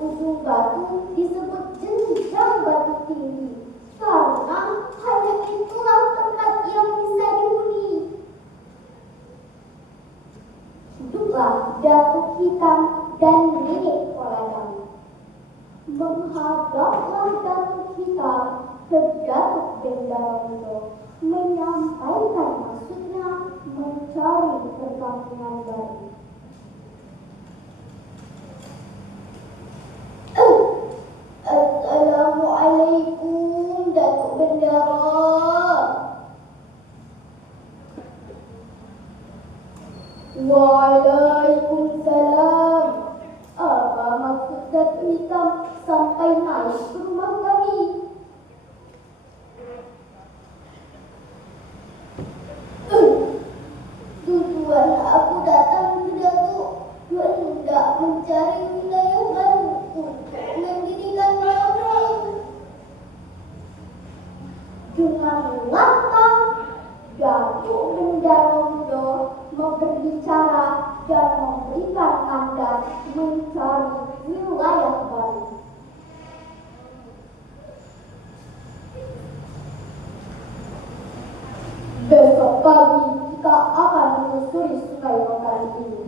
ujung batu disebut jenjang batu tinggi karena hanya itulah tempat yang bisa dihuni. Hiduplah Datuk Hitam dan Nenek Koladang. Menghadaplah Datuk Hitam ke Datuk Bendarondo menyampaikan maksudnya mencari perkampungan baru. Assalamualaikum Datuk Bendaro. Waalaikumsalam. Apa maksud Datuk Hitam sampai naik ke rumah kami? Tujuan aku datang ke Datuk hendak mencari wilayah baru untuk mendirikan pabrik. Dengan lantang, Datuk Bendarondo berbicara dan memberikan mandat mencari wilayah baru. Besok pagi kita akan menyusuri sungai lokal ini.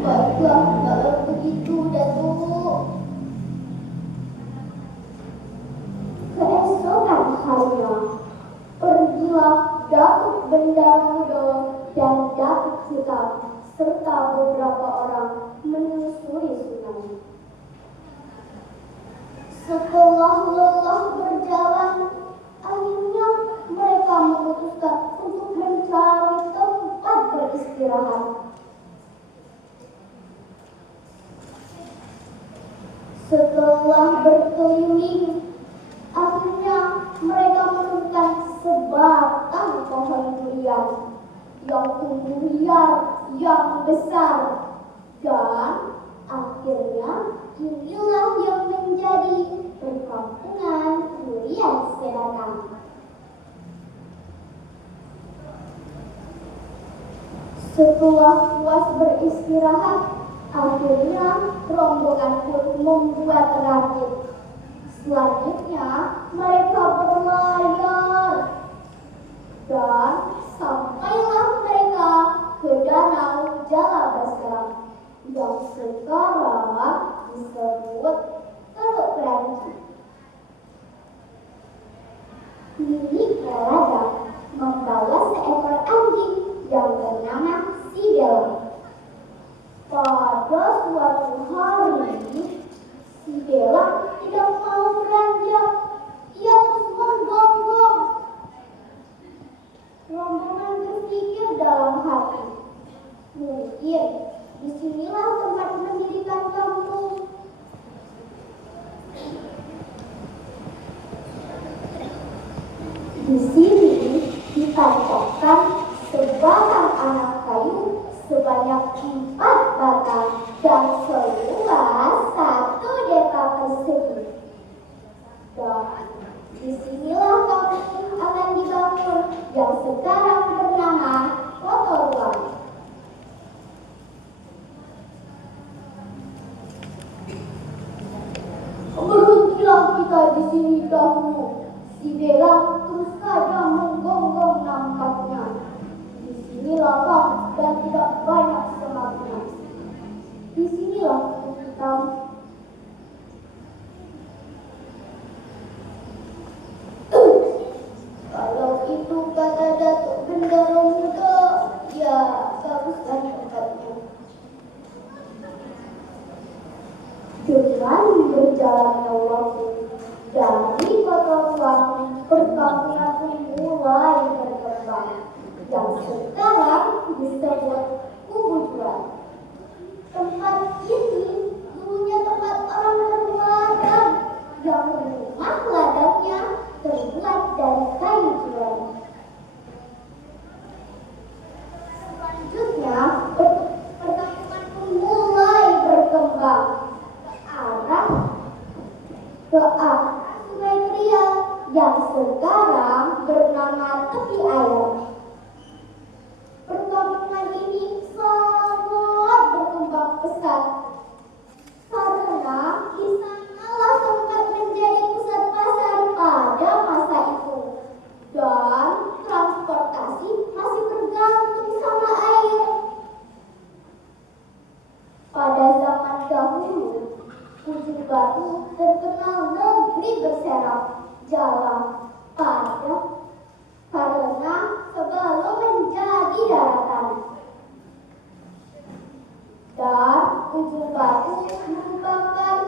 Baiklah, kalau begitu Datuk. Keesokan harinya, pergilah Datuk Bendarondo dan Datuk Hitam serta beberapa orang menyusuri sungai. Setelah lelah berjalan, akhirnya mereka memutuskan untuk mencari tempat beristirahat. Setelah berkeliling, akhirnya mereka menemukan sebatang pohon durian yang tumbuh liar, yang besar, dan akhirnya inilah yang menjadi perkampungan durian Sebatang. Setelah puas beristirahat, akhirnya rombongan pun membuat rakit. Selanjutnya mereka berlayar dan sampailah mereka ke Danau Jalabasalam yang sekarang disebut Teluk Beranji. Nenek Koladang membawa seekor anjing yang bernama Sibela. Pada suatu hari, Sibela tidak mau beranjak. Ia terus menggonggong. Rombongan berpikir dalam hati, mungkin disinilah tempat mendirikan kampung. Di sini ditancapkan sebatang anak kayu sebanyak 4 batang dan seluas 1 deka persegi. Dan disinilah kampung akan dibangun yang sekarang bernama Kotoruan. Berhentilah kita di sini dahulu. Sibela terus saja menggonggong nampaknya. Di sini lapang dan tidak banyak semaknya. Di sinilah kita. Kalau itu kata Datuk Bendarondo, ya baguslah tempatnya. Dengan berjalannya waktu, dari Kotoruan perkampungan pun mulai berkembang, yang sekarang disebut Kubujuan. Tempat ini dulunya tempat orang berladang, yang rumah ladangnya terbuat dari kayu jual. Selanjutnya, perkampungan pun mulai berkembang ke arah Sungai Krial yang sekarang bernama Tepi Air. Perkampungan ini ujung batu merupakan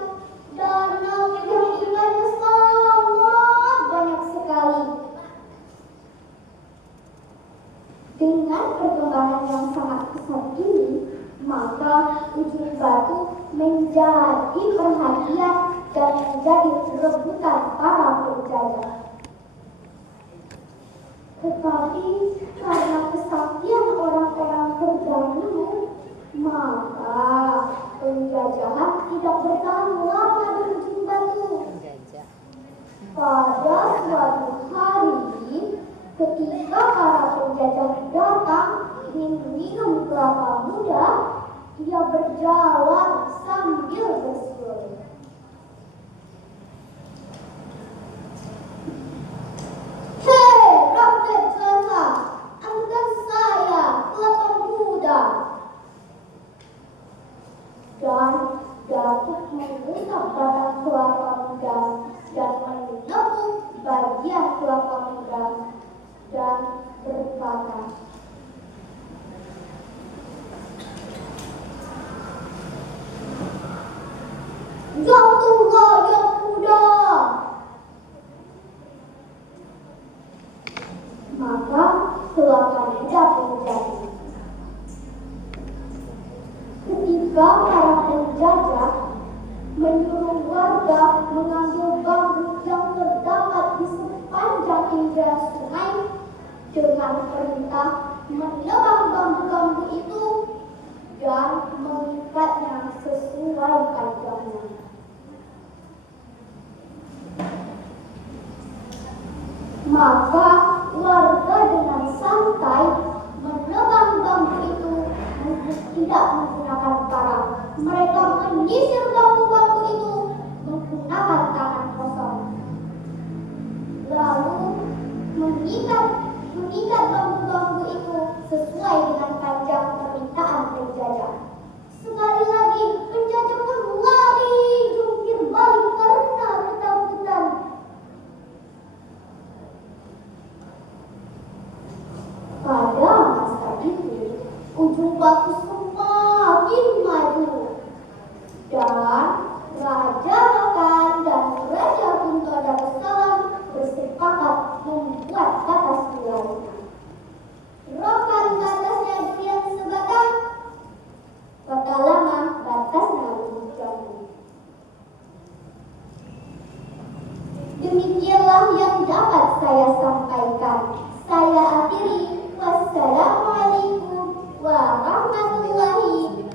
danau yang ikannya sangat banyak sekali. Dengan perkembangan yang sangat pesat ini, maka ujung batu menjadi perhatian dan menjadi rebutan para penjajah. Tetapi karena kesaktian orang-orang terdahulu, maka penjajahan tidak bertahan lama di ujung batu. Pada suatu hari, ketika para penjajah datang ingin minum kelapa muda, ia berjalan sambil bersuara. Hei, rakyat jelata, anggap saya kelapa muda. Dan Datuk mengusap batang kelapa muda dan menepuk bagian kelapa muda dan berkata, "Jatuhlah yang muda." Maka kelapa muda pun jadi. Ketika para penjajah menyuruh warga mengambil bambu yang terdapat di sepanjang pinggir sungai dengan perintah menebang bambu-bambu itu dan mengikatnya sesuai panjangnya. Maka warga dengan santai menebang bambu itu tidak menggunakan parang. Mereka menyisir bambu-bambu itu menggunakan tangan kosong. Lalu mengikat bambu-bambu itu sesuai dengan panjang permintaan penjajah. Sekali lagi penjajah pun lari jungkir balik karena ketakutan. Pada masa itu, ujung batu semakin maju dan Raja Rokan dan Raja Kunto Darussalam bersepakat membuat batas wilayah. Rokan batasnya diam sebatang, kota lama batasnya lebih jauh. Demikianlah yang dapat saya sampaikan. Saya akhiri. Wassalamualaikum warahmatullahi wabarakatuh.